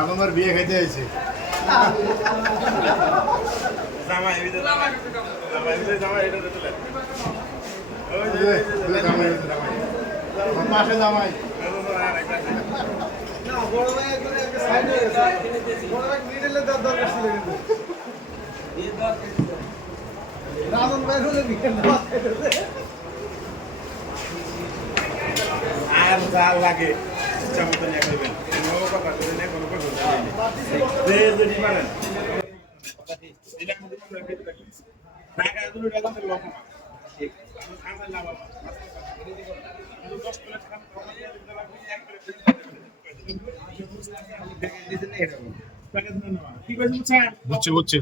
আমার বিয়ে খাইতে আছে পাশে জামাই বড় ভাই একবারে সাইড হয়ে গেছে বড় ভাই মিডলে দেওয়ার দরকার ছিল কিন্তু রাজন ভাই হলে বিকেল দেওয়া আর যা লাগে ইচ্ছা মতো নিয়ে করবেন কোনো কথা করে না কোনো কথা নেই যদি পারেন টাকা দুটো টাকা দিলে লোক ঠিক আমি খাবার না বাবা 10 প্লেট খান কমাইয়া দিতে লাগবে এক প্লেট দিতে দিতে নেই এটা টাকা দিন না কি কইছ বুঝছে